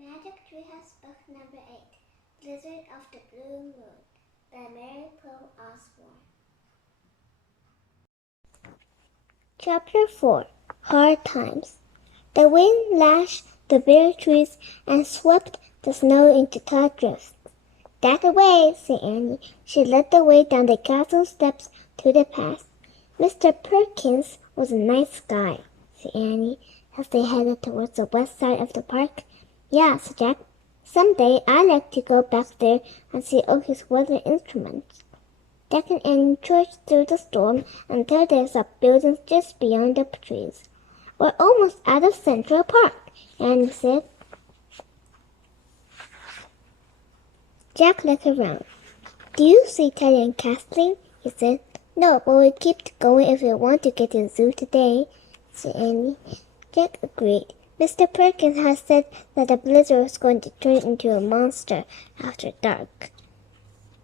Magic Treehouse Book Number 8, Blizzard of the Blue Moon, by Mary Pearl Osborne. Chapter 4, Hard Times. The wind lashed the bare trees and swept the snow into tall drifts. "That way," said Annie. She led the way down the castle steps to the path. "Mr. Perkins was a nice guy," said Annie, as they headed towards the west side of the park. "Yeah," said Jack. "Someday I'd like to go back there and see all his weather instruments." Jack and Annie trudged through the storm until they saw buildings just beyond the trees. "We're almost out of Central Park," Annie said. Jack looked around. "Do you see Teddy and Kathleen?" he said. "No, but we'll keep going if we want to get to the zoo today," said Annie. Jack agreed. Mr. Perkins had said that the blizzard was going to turn into a monster after dark,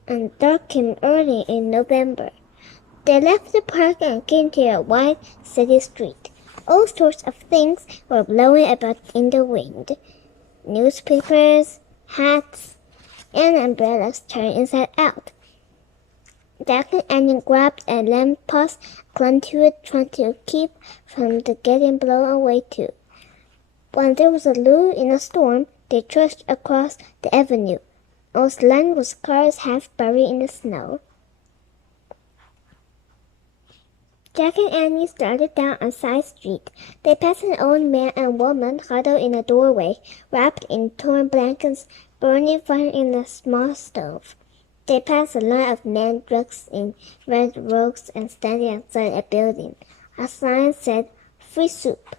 and dark came early in November. They left the park and came to a wide city street. All sorts of things were blowing about in the wind. Newspapers, hats, and umbrellas turned inside out. Jack and Annie grabbed a lamppost, clung to it, trying to keep from getting blown away too. When there was a lull in a storm, they trudged across the avenue. It was lined with cars half buried in the snow. Jack and Annie started down a side street. They passed an old man and woman huddled in a doorway, wrapped in torn blankets, burning fire in a small stove. They passed a line of men dressed in red robes and standing outside a building. A sign said, "Free soup."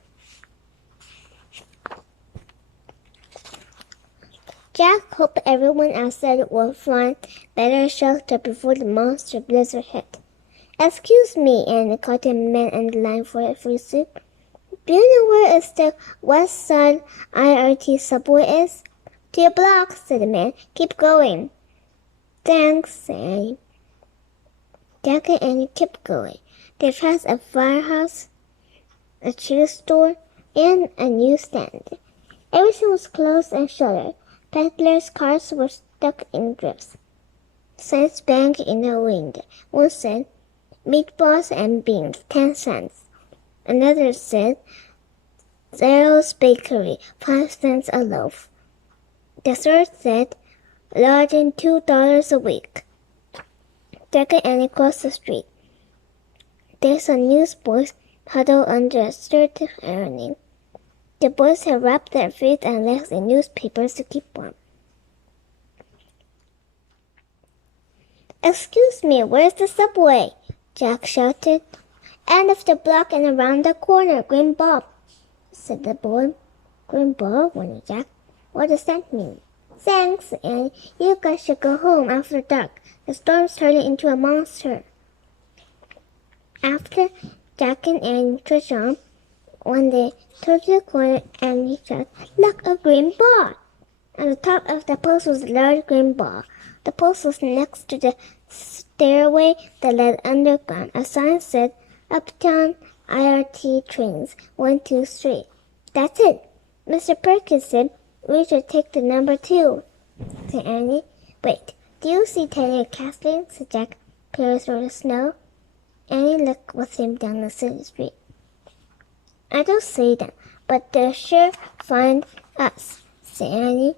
Jack hoped everyone outside would find better shelter before the monster blizzard hit. "Excuse me," Annie called to a man in the line for free soup. "Do you know where the West Side IRT subway is?" "2 blocks," said the man. "Keep going." "Thanks," said Annie. Jack and Annie kept going. They passed a firehouse, a shoe store, and a newsstand. Everything was closed and shuttered. Peddlers' carts were stuck in drifts. Signs banged in the wind. One said, "Meatballs and beans, 10 cents." Another said, "Zero's Bakery, 5 cents a loaf." The third said, "Lodging $2 a week." Jack and Annie crossed the street. They saw newsboys huddled under a sturdy awning. The boys had wrapped their feet and legs in newspapers to keep warm. "Excuse me, where's the subway?" Jack shouted. "End of the block and around the corner, Green Bob," said the boy. "Green Bob?" wondered Jack. "What does that mean?" "Thanks, Annie. You guys should go home after dark. The storm's turning into a monster." After Jack and Annie trudged on, when they turned to the corner, Annie shouted, "Look, a green ball!" On the top of the post was a large green ball. The post was next to the stairway that led underground. A sign said, "Uptown IRT trains, 1, 2, 3. "That's it," Mr. Perkins said. "We should take the number 2, said Annie. "Wait, do you see Teddy and Kathleen?" said Jack, peering through the snow. Annie looked with him down the city street. "I don't see them, but they'll sure find us," said Annie.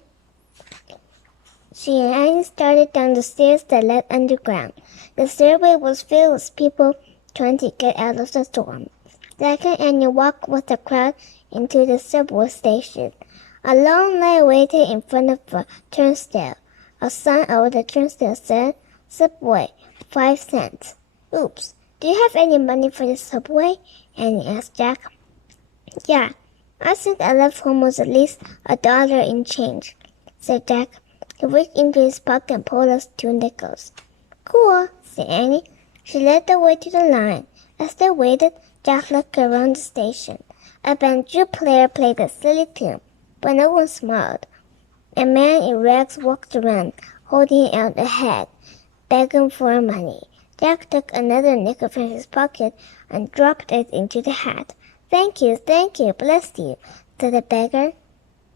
She and Annie started down the stairs that led underground. The stairway was filled with people trying to get out of the storm. Jack and Annie walked with the crowd into the subway station. A long line waited in front of a turnstile. A sign over the turnstile said, "Subway, 5 cents. "Oops, do you have any money for the subway?" Annie asked Jack. "Yeah, I think I left home with at least $1 in change," said Jack. He reached into his pocket and pulled out 2 nickels. "Cool," said Annie. She led the way to the line. As they waited, Jack looked around the station. A banjo player played a silly tune, but no one smiled. A man in rags walked around, holding out a hat, begging for money. Jack took another nickel from his pocket and dropped it into the hat. Thank you, bless you," said the beggar.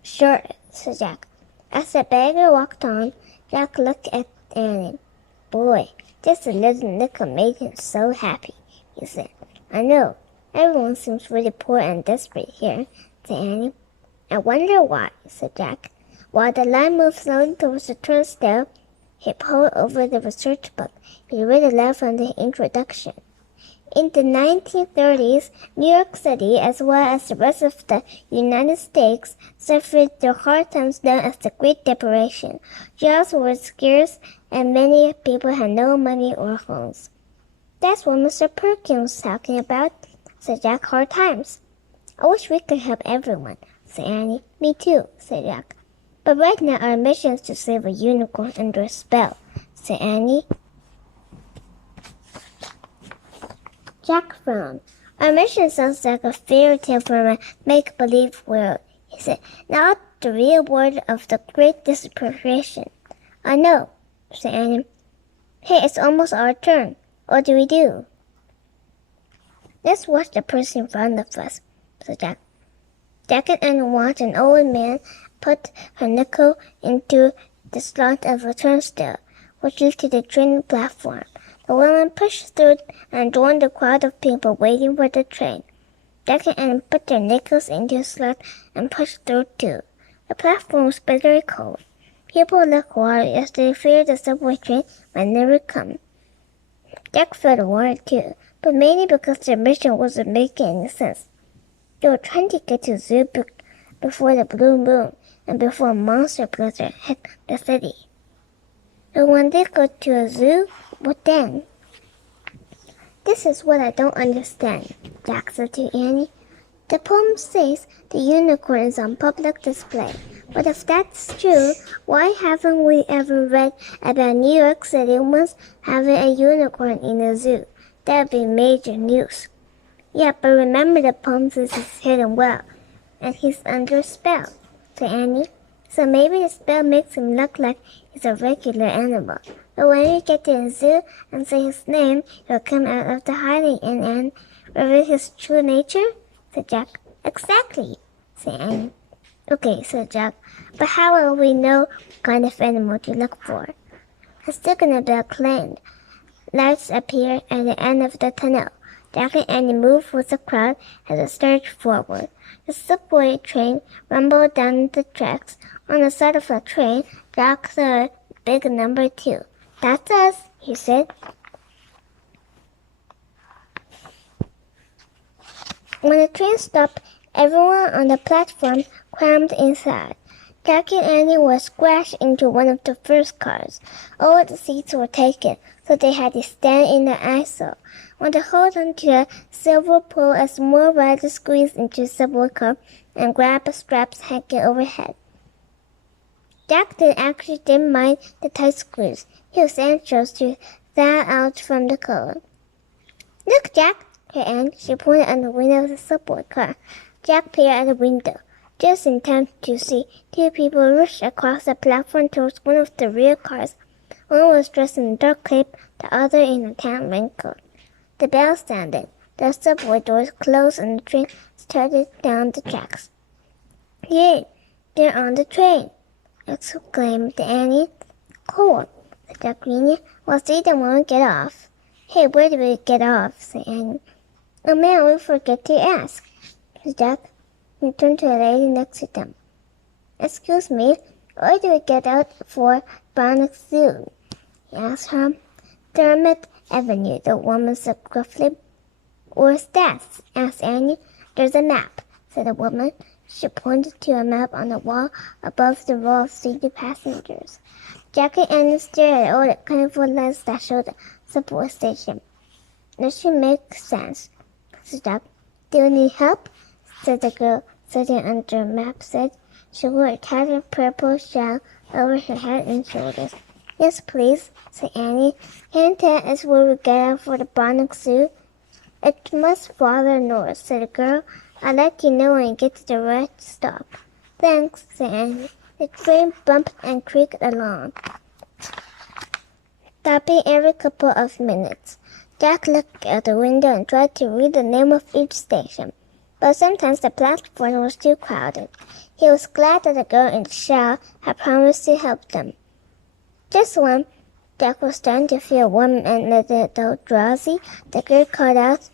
"Sure," said Jack. As the beggar walked on, Jack looked at Annie. Boy, just a little nickel made him so happy, he said. I know. Everyone seems really poor and desperate here, said Annie. I wonder why, said Jack. While the line moved slowly towards the turnstile, he pored over the research book he read aloud from the introduction. In the 1930s, New York City, as well as the rest of the United States, suffered the hard times known as the Great Depression. Jobs were scarce, and many people had no money or homes. That's what Mr. Perkins was talking about, said Jack. Hard times. I wish we could help everyone, said Annie. Me too, said Jack. But right now our mission is to save a unicorn under a spell, said Annie. Jack frowned. Our mission sounds like a fairy tale from a make-believe world, he said, not the real world of the Great Depression. I know, said Annie. Hey, it's almost our turn. What do we do? Let's watch the person in front of us, said Jack. Jack and Annie watched an old man put her nickel into the slot of a turnstile, which led to the train platform. The woman pushed through and joined the crowd of people waiting for the train. Jack and Annie put their nickels into the slot and pushed through too. The platform was bitterly cold. People looked worried as they feared the subway train might never come. Jack felt worried too, but mainly because their mission wasn't making any sense. They were trying to get to the zoo before the blue moon and before a monster blizzard hit the city. But when they go to a zoo, what then? This is what I don't understand, Jack said to Annie. The poem says the unicorn is on public display. But if that's true, why haven't we ever read about New York City once having a unicorn in a zoo? That would be major news. Yeah, but remember the poem says he's hidden well, and he's under a spell, said Annie. So maybe the spell makes him look like he's a regular animal. But when we get to the zoo and say his name, he'll come out of the hiding and reveal his true nature, said Jack. Exactly, said Annie. Okay, said Jack, but how will we know what kind of animal to look for? It's still gonna be acclaimed. Lights appeared at the end of the tunnel. Jack and Annie moved with the crowd as they surged forward. The subway train rumbled down the tracks. On the side of the train, Jack saw a big number 2. That's us, he said. When the train stopped, everyone on the platform crammed inside. Jack and Annie were squashed into one of the first cars. All the seats were taken, so they had to stand in the aisle. When they held onto the silver pole as more riders squeezed into the subway car and grabbed the straps hanging overhead. Jack didn't mind the tight squeeze. He was anxious to thaw out from the cold. Look, Jack, cried Anne. She pointed out the window of the subway car. Jack peered at the window, just in time to see 2 people rush across the platform towards one of the rear cars. One was dressed in a dark cape, the other in a tan raincoat. The bell sounded. The subway doors closed and the train started down the tracks. Yay! They're on the train! Exclaimed Annie. Cool, said Jack Greeny. We'll see them when we get off. Hey, where do we get off? Said Annie. Oh man, we forget to ask, said Jack. He turned to a lady next to them. Excuse me, where do we get out for Barnack Zoo? He asked her. Dermot Avenue, the woman said gruffly. Where's that? Asked Annie. There's a map, said the woman. She pointed to a map on the wall above the row of seated passengers. Jack and Annie stared at all the colorful lines that showed the subway station. That should make sense, said Jack. Do you need help? Said the girl sitting under the map said. She wore a tattered purple shawl over her head and shoulders. Yes, please, said Annie. Can't tell us where we get out for the Barnack Zoo? It must farther north, said the girl. I'll let you know when you get to the right stop. Thanks, said Annie. The train bumped and creaked along, stopping every couple of minutes. Jack looked out the window and tried to read the name of each station, but sometimes the platform was too crowded. He was glad that the girl in the shell had promised to help them. Just when Jack was starting to feel warm and a little drowsy, the girl called out,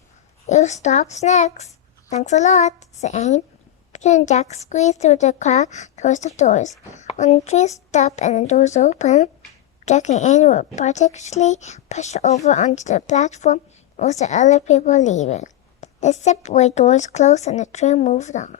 "You stop snacks." "Thanks a lot," said Annie. Peter and Jack squeezed through the crowd towards the doors. When the train stopped and the doors opened, Jack and Annie were particularly pushed over onto the platform with the other people leaving. The subway doors closed and the train moved on.